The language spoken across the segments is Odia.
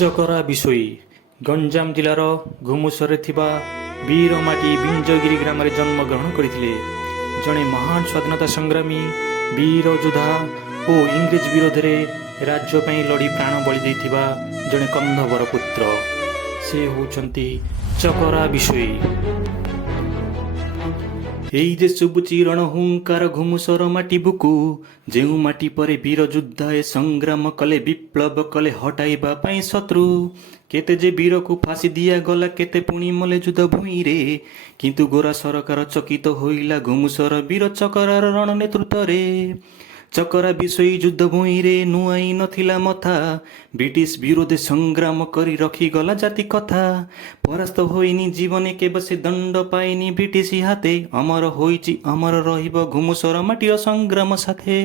ଚକରା ବିଷୋଇ ଗଞ୍ଜାମ ଜିଲ୍ଲାର ଘୁମୁସରରେ ଥିବା ବୀରମାଟି ବିଞ୍ଜଗିରି ଗ୍ରାମରେ ଜନ୍ମଗ୍ରହଣ କରିଥିଲେ। ଜଣେ ମହାନ ସ୍ୱାଧୀନତା ସଂଗ୍ରାମୀ, ବୀର ଯୋଦ୍ଧା ଓ ଇଂରେଜ ବିରୋଧରେ ରାଜ୍ୟ ପାଇଁ ଲଢ଼ି ପ୍ରାଣ ବଳି ଦେଇଥିବା ଜଣେ କନ୍ଧବର ପୁତ୍ର। ସେ ହେଉଛନ୍ତି ଚକରା ବିଷୋଇ। ଏଇ ଯେ ଶୁଭୁଛି ରଣହୁଙ୍କାର ଘୁମୁସର ମାଟି ବୁକୁ, ଯେଉଁ ମାଟି ପରେ ବୀର ଯୋଦ୍ଧାଏ ସଂଗ୍ରାମ କଲେ, ବିପ୍ଳବ କଲେ ହଟାଇବା ପାଇଁ ଶତ୍ରୁ। କେତେ ଯେ ବୀରକୁ ଫାଶୀ ଦିଆଗଲା, କେତେ ପୁଣି ମଲେ ଯୁଦ୍ଧ ଭୂଇଁରେ, କିନ୍ତୁ ଗୋରା ସରକାର ଚକିତ ହୋଇଲା ଘୁମୁସର ବୀର ଚକରାର ରଣ ନେତୃତ୍ୱରେ। ଚକରା ବିଷୋଇ ଯୁଦ୍ଧ ଭୂଇଁରେ ନୁଆଇ ନଥିଲା ମଥା, ବ୍ରିଟିଶ ବିରୋଧୀ ସଂଗ୍ରାମ କରି ରଖିଗଲା ଜାତି କଥା। ପରାସ୍ତ ହୋଇନି ଜୀବନେ କେବେ ସେ ଦଣ୍ଡ ପାଇନି ବ୍ରିଟିଶ ହାତେ, ଅମର ହୋଇଛି ଅମର ରହିବ ଘୁମୁସର ମାଟିର ସଂଗ୍ରାମ ସାଥେ।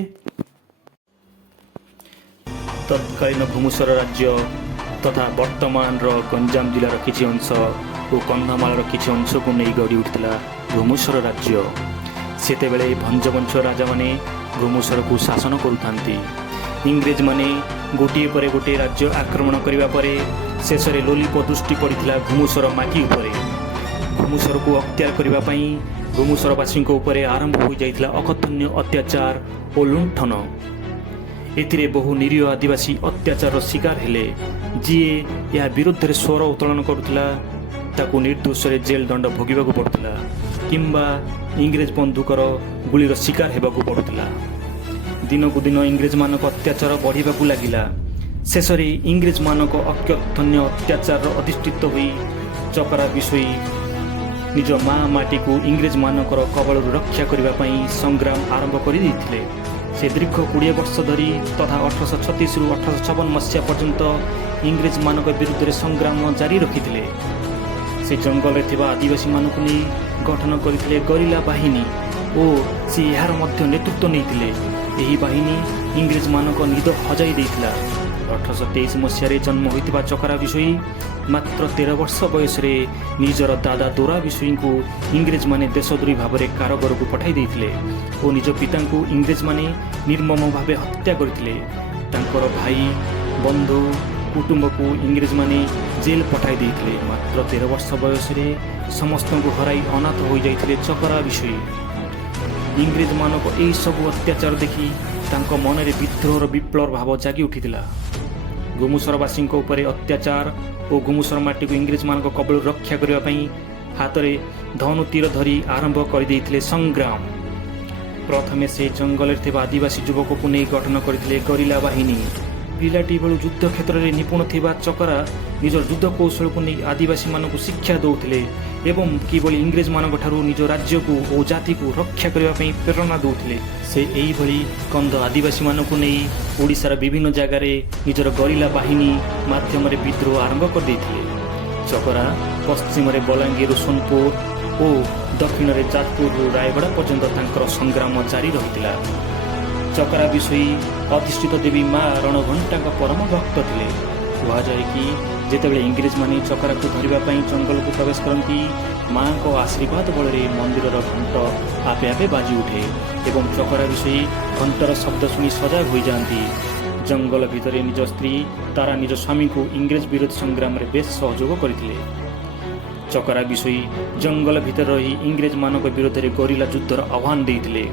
ତତ୍କାଳୀନ ଘୁମୁସର ରାଜ୍ୟ ତଥା ବର୍ତ୍ତମାନର ଗଞ୍ଜାମ ଜିଲ୍ଲାର କିଛି ଅଂଶ ଓ କନ୍ଧମାଳର କିଛି ଅଂଶକୁ ନେଇ ଗଢ଼ି ଉଠିଥିଲା ଘୁମୁସର ରାଜ୍ୟ। ସେତେବେଳେ ଭଞ୍ଜବଂଶ ରାଜାମାନେ ଘୁମୁସରକୁ ଶାସନ କରୁଥାନ୍ତି। ଇଂରେଜମାନେ ଗୋଟିଏ ପରେ ଗୋଟିଏ ରାଜ୍ୟ ଆକ୍ରମଣ କରିବା ପରେ ଶେଷରେ ଲୋଲିପ ଦୃଷ୍ଟି ପଡ଼ିଥିଲା ଘୁମୁସର ମାଟି ଉପରେ। ଘୁମୁସରକୁ ଅକ୍ତିଆର କରିବା ପାଇଁ ଘୁମୁସରବାସୀଙ୍କ ଉପରେ ଆରମ୍ଭ ହୋଇଯାଇଥିଲା ଅକଥନୀୟ ଅତ୍ୟାଚାର ଓ ଲୁଣ୍ଠନ। ଏଥିରେ ବହୁ ନିରୀହ ଆଦିବାସୀ ଅତ୍ୟାଚାରର ଶିକାର ହେଲେ। ଯିଏ ଏହା ବିରୁଦ୍ଧରେ ସ୍ୱର ଉତ୍ତୋଳନ କରୁଥିଲା ତାକୁ ନିର୍ଦ୍ଦୋଷରେ ଜେଲ ଦଣ୍ଡ ଭୋଗିବାକୁ ପଡ଼ୁଥିଲା କିମ୍ବା ଇଂରେଜ ବନ୍ଧୁକର ଗୁଳିର ଶିକାର ହେବାକୁ ପଡ଼ୁଥିଲା। ଦିନକୁ ଦିନ ଇଂରେଜମାନଙ୍କ ଅତ୍ୟାଚାର ବଢ଼ିବାକୁ ଲାଗିଲା। ଶେଷରେ ଇଂରେଜମାନଙ୍କ ଅକଥନୀୟ ଅତ୍ୟାଚାରର ଅଧିଷ୍ଠିତ ହୋଇ ଚକରା ବିଷୋଇ ନିଜ ମା ମାଟିକୁ ଇଂରେଜମାନଙ୍କର କବଳରୁ ରକ୍ଷା କରିବା ପାଇଁ ସଂଗ୍ରାମ ଆରମ୍ଭ କରିଦେଇଥିଲେ। ସେ ଦୀର୍ଘ 20 ବର୍ଷ ଧରି ତଥା 1836ରୁ 1856 ମସିହା ପର୍ଯ୍ୟନ୍ତ ଇଂରେଜମାନଙ୍କ ବିରୁଦ୍ଧରେ ସଂଗ୍ରାମ ଜାରି ରଖିଥିଲେ। ସେ ଜଙ୍ଗଲରେ ଥିବା ଆଦିବାସୀମାନଙ୍କୁ ନେଇ ଗଠନ କରିଥିଲେ ଗରିଲା ବାହିନୀ ଓ ସେ ଏହାର ମଧ୍ୟ ନେତୃତ୍ୱ ନେଇଥିଲେ। ଏହି ବାହିନୀ ଇଂରେଜମାନଙ୍କ ନିଦ ହଜାଇ ଦେଇଥିଲା। 1823 ମସିହାରେ ଜନ୍ମ ହୋଇଥିବା ଚକରା ବିଷୋଇ ମାତ୍ର 13 ବର୍ଷ ବୟସରେ ନିଜର ଦାଦା ଦୋରା ବିଷୋଇଙ୍କୁ ଇଂରେଜମାନେ ଦେଶଦ୍ରୋହୀ ଭାବରେ କାରାଗାରକୁ ପଠାଇ ଦେଇଥିଲେ ଓ ନିଜ ପିତାଙ୍କୁ ଇଂରେଜମାନେ ନିର୍ମମ ଭାବେ ହତ୍ୟା କରିଥିଲେ। ତାଙ୍କର ଭାଇ, ବନ୍ଧୁ, କୁଟୁମ୍ବକୁ ଇଂରେଜମାନେ ଜେଲ ପଠାଇ ଦେଇଥିଲେ। ମାତ୍ର 13 ବର୍ଷ ବୟସରେ ସମସ୍ତଙ୍କୁ ହରାଇ ଅନାଥ ହୋଇଯାଇଥିଲେ ଚକରା ବିଷୋଇ। ଇଂରେଜମାନଙ୍କ ଏହି ସବୁ ଅତ୍ୟାଚାର ଦେଖି ତାଙ୍କ ମନରେ ବିଦ୍ରୋହର ବିପ୍ଳବ ଭାବ ଜାଗି ଉଠିଥିଲା। ଘୁମୁସରବାସୀଙ୍କ ଉପରେ ଅତ୍ୟାଚାର ଓ ଘୁମୁସର ମାଟିକୁ ଇଂରେଜମାନଙ୍କ କବଳରୁ ରକ୍ଷା କରିବା ପାଇଁ ହାତରେ ଧନୁ ତୀର ଧରି ଆରମ୍ଭ କରିଦେଇଥିଲେ ସଂଗ୍ରାମ। ପ୍ରଥମେ ସେ ଜଙ୍ଗଲରେ ଥିବା ଆଦିବାସୀ ଯୁବକକୁ ନେଇ ଗଠନ କରିଥିଲେ ଗରିଲା ବାହିନୀ। ପିଲାଟି ବେଳୁ ଯୁଦ୍ଧ କ୍ଷେତ୍ରରେ ନିପୁଣ ଥିବା ଚକରା ନିଜର ଯୁଦ୍ଧ କୌଶଳକୁ ନେଇ ଆଦିବାସୀମାନଙ୍କୁ ଶିକ୍ଷା ଦେଉଥିଲେ ଏବଂ କିଭଳି ଇଂରେଜମାନଙ୍କ ଠାରୁ ନିଜ ରାଜ୍ୟକୁ ଓ ଜାତିକୁ ରକ୍ଷା କରିବା ପାଇଁ ପ୍ରେରଣା ଦେଉଥିଲେ। ସେ ଏହିଭଳି କନ୍ଧ ଆଦିବାସୀମାନଙ୍କୁ ନେଇ ଓଡ଼ିଶାର ବିଭିନ୍ନ ଜାଗାରେ ନିଜର ଗରିଲା ବାହିନୀ ମାଧ୍ୟମରେ ବିଦ୍ରୋହ ଆରମ୍ଭ କରିଦେଇଥିଲେ। ଚକରା ପଶ୍ଚିମରେ ବଲାଙ୍ଗୀରରୁ ସୋନପୁର ଓ ଦକ୍ଷିଣରେ ଯାଜପୁରରୁ ରାୟଗଡ଼ା ପର୍ଯ୍ୟନ୍ତ ତାଙ୍କର ସଂଗ୍ରାମ ଜାରି ରହିଥିଲା। ଚକରା ବିଷୋଇ ଅଧିଷ୍ଠିତ ଦେବୀ ମା ରଣଘଣ୍ଟାଙ୍କ ପରମ ଭକ୍ତ ଥିଲେ। କୁହାଯାଏ କି ଯେତେବେଳେ ଇଂରେଜମାନେ ଚକରାକୁ ଧରିବା ପାଇଁ ଜଙ୍ଗଲକୁ ପ୍ରବେଶ କରନ୍ତି, ମାଙ୍କ ଆଶୀର୍ବାଦ ବଳରେ ମନ୍ଦିରର ଘଣ୍ଟ ଆପେ ଆପେ ବାଜି ଉଠେ ଏବଂ ଚକରା ବିଷୋଇ ଘଣ୍ଟର ଶବ୍ଦ ଶୁଣି ସଜାଗ ହୋଇଯାଆନ୍ତି। ଜଙ୍ଗଲ ଭିତରେ ନିଜ ସ୍ତ୍ରୀ ତାରା ନିଜ ସ୍ୱାମୀଙ୍କୁ ଇଂରେଜ ବିରୋଧ ସଂଗ୍ରାମରେ ବେଶ ସହଯୋଗ କରିଥିଲେ। ଚକରା ବିଷୋଇ ଜଙ୍ଗଲ ଭିତରେ ରହି ଇଂରେଜମାନଙ୍କ ବିରୋଧରେ ଗରିଲା ଯୁଦ୍ଧର ଆହ୍ୱାନ ଦେଇଥିଲେ।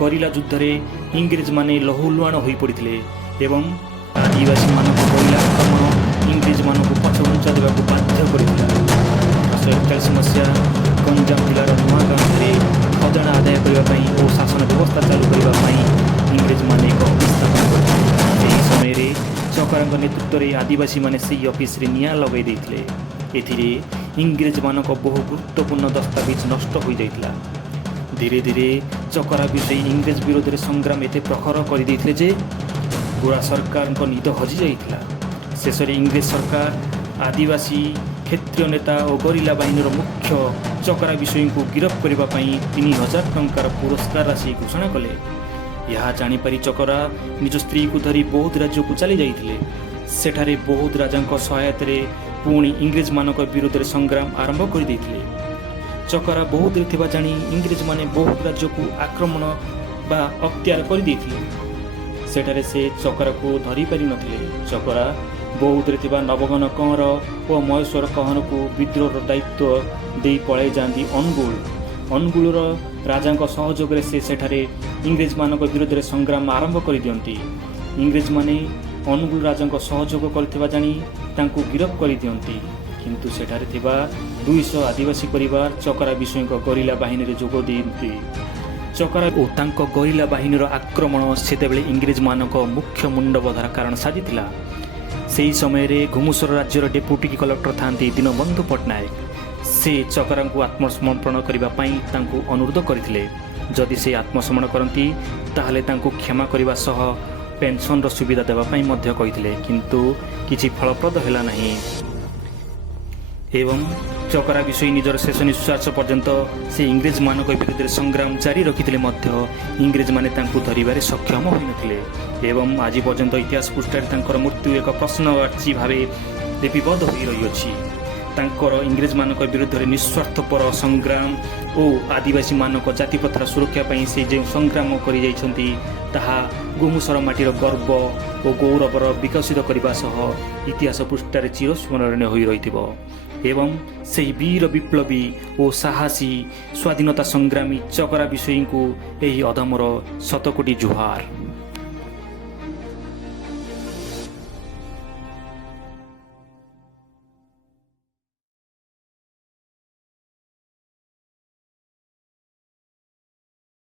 ଗରିଲା ଯୁଦ୍ଧରେ ଇଂରେଜମାନେ ଲହୁଲୁହାଣ ହୋଇପଡ଼ିଥିଲେ ଏବଂ ଆଦିବାସୀମାନଙ୍କ ଗରିଲା ଆକ୍ରମଣ ଇଂରେଜମାନଙ୍କୁ ପଛଘୁଞ୍ଚା ଦେବାକୁ ବାଧ୍ୟ କରିଥିଲା। 1841 ମସିହା ଗଞ୍ଜାମ ଜିଲ୍ଲାର ନୂଆଗାଁରେ ଖଜଣା ଆଦାୟ କରିବା ପାଇଁ ଓ ଶାସନ ବ୍ୟବସ୍ଥା ଚାଲୁ କରିବା ପାଇଁ ଇଂରେଜମାନେ ଏକ ଅଫିସ ସ୍ଥାପନ କରିଥିଲେ। ଏହି ସମୟରେ ଚକରାଙ୍କ ନେତୃତ୍ୱରେ ଆଦିବାସୀମାନେ ସେହି ଅଫିସରେ ନିଆଁ ଲଗାଇ ଦେଇଥିଲେ। ଏଥିରେ ଇଂରେଜମାନଙ୍କ ବହୁ ଗୁରୁତ୍ୱପୂର୍ଣ୍ଣ ଦସ୍ତାବିଜ ନଷ୍ଟ ହୋଇଯାଇଥିଲା। ଧୀରେ ଧୀରେ ଚକରା ବିଷୋଇ ଇଂରେଜ ବିରୋଧରେ ସଂଗ୍ରାମ ଏତେ ପ୍ରଖର କରିଦେଇଥିଲେ ଯେ ଗୋରା ସରକାରଙ୍କ ନିଦ ହଜିଯାଇଥିଲା। ଶେଷରେ ଇଂରେଜ ସରକାର ଆଦିବାସୀ, କ୍ଷତ୍ରିୟ ନେତା ଓ ଗରିଲା ବାହିନୀର ମୁଖ୍ୟ ଚକରା ବିଷୋଇଙ୍କୁ ଗିରଫ କରିବା ପାଇଁ 3000 ଟଙ୍କାର ପୁରସ୍କାର ରାଶି ଘୋଷଣା କଲେ। ଏହା ଜାଣିପାରି ଚକରା ନିଜ ସ୍ତ୍ରୀକୁ ଧରି ବୌଦ୍ଧ ରାଜ୍ୟକୁ ଚାଲି ଯାଇଥିଲେ। ସେଠାରେ ବୌଦ୍ଧ ରାଜାଙ୍କ ସହାୟତାରେ ପୁଣି ଇଂରେଜମାନଙ୍କ ବିରୋଧରେ ସଂଗ୍ରାମ ଆରମ୍ଭ କରିଦେଇଥିଲେ। ଚକରା ବୌଦ୍ଧରେ ଥିବା ଜାଣି ଇଂରେଜମାନେ ବୌଦ୍ଧ ରାଜ୍ୟକୁ ଆକ୍ରମଣ ବା ଅକ୍ତିଆର କରିଦେଇଥିଲେ। ସେଠାରେ ସେ ଚକରାକୁ ଧରିପାରିନଥିଲେ। ଚକରା ବୌଦ୍ଧରେ ଥିବା ନବଘନ କହଁର ଓ ମହେଶ୍ୱର କହଁରକୁ ବିଦ୍ରୋହର ଦାୟିତ୍ୱ ଦେଇ ପଳାଇ ଯାଆନ୍ତି ଅନୁଗୁଳ। ଅନୁଗୁଳର ରାଜାଙ୍କ ସହଯୋଗରେ ସେ ସେଠାରେ ଇଂରେଜମାନଙ୍କ ବିରୋଧରେ ସଂଗ୍ରାମ ଆରମ୍ଭ କରିଦିଅନ୍ତି। ଇଂରେଜମାନେ ଅନୁଗୁଳ ରାଜାଙ୍କ ସହଯୋଗ କରିଥିବା ଜାଣି ତାଙ୍କୁ ଗିରଫ କରିଦିଅନ୍ତି। କିନ୍ତୁ ସେଠାରେ ଥିବା 200 ଆଦିବାସୀ ପରିବାର ଚକରା ବିଷୋଇଙ୍କ ଗରିଲା ବାହିନୀରେ ଯୋଗ ଦିଅନ୍ତି। ଚକରା ଓ ତାଙ୍କ ଗରିଲା ବାହିନୀର ଆକ୍ରମଣ ସେତେବେଳେ ଇଂରେଜମାନଙ୍କ ମୁଖ୍ୟ ମୁଣ୍ଡବଧାର କାରଣ ସାଜିଥିଲା। ସେହି ସମୟରେ ଘୁମୁସର ରାଜ୍ୟର ଡେପୁଟି କଲେକ୍ଟର ଥାନ୍ତି ଦୀନବନ୍ଧୁ ପଟ୍ଟନାୟକ। ସେ ଚକରାଙ୍କୁ ଆତ୍ମସମର୍ପଣ କରିବା ପାଇଁ ତାଙ୍କୁ ଅନୁରୋଧ କରିଥିଲେ। ଯଦି ସେ ଆତ୍ମସମର୍ପଣ କରନ୍ତି ତାହେଲେ ତାଙ୍କୁ କ୍ଷମା କରିବା ସହ ପେନ୍ସନର ସୁବିଧା ଦେବା ପାଇଁ ମଧ୍ୟ କହିଥିଲେ, କିନ୍ତୁ କିଛି ଫଳପ୍ରଦ ହେଲା ନାହିଁ। ଏବଂ ଚକରା ବିଷୋଇ ନିଜର ଶେଷ ନିଶ୍ୱାସ ପର୍ଯ୍ୟନ୍ତ ସେ ଇଂରେଜମାନଙ୍କ ବିରୁଦ୍ଧରେ ସଂଗ୍ରାମ ଜାରି ରଖିଥିଲେ ମଧ୍ୟ ଇଂରେଜମାନେ ତାଙ୍କୁ ଧରିବାରେ ସକ୍ଷମ ହୋଇନଥିଲେ। ଏବଂ ଆଜି ପର୍ଯ୍ୟନ୍ତ ଇତିହାସ ପୃଷ୍ଠାରେ ତାଙ୍କର ମୃତ୍ୟୁ ଏକ ପ୍ରଶ୍ନବାଚୀ ଭାବେ ଲିପିବଦ୍ଧ ହୋଇ ରହିଅଛି। ତାଙ୍କର ଇଂରେଜମାନଙ୍କ ବିରୁଦ୍ଧରେ ନିଃସ୍ୱାର୍ଥପର ସଂଗ୍ରାମ ଓ ଆଦିବାସୀମାନଙ୍କ ଜାତିପ୍ରଥାର ସୁରକ୍ଷା ପାଇଁ ସେ ଯେଉଁ ସଂଗ୍ରାମ କରିଯାଇଛନ୍ତି ତାହା ଘୁମୁସର ମାଟିର ଗର୍ବ ଓ ଗୌରବର ବିକଶିତ କରିବା ସହ ଇତିହାସ ପୃଷ୍ଠାରେ ଚିରସ୍ମରଣୀୟ ହୋଇ ରହିଥିବ। ଏବଂ ସେହି ବୀର ବିପ୍ଳବୀ ଓ ସାହସୀ ସ୍ୱାଧୀନତା ସଂଗ୍ରାମୀ ଚକରା ବିଷୋଇଙ୍କୁ ଏହି ଅଧମର ଶତକୋଟି ଜୁହାର।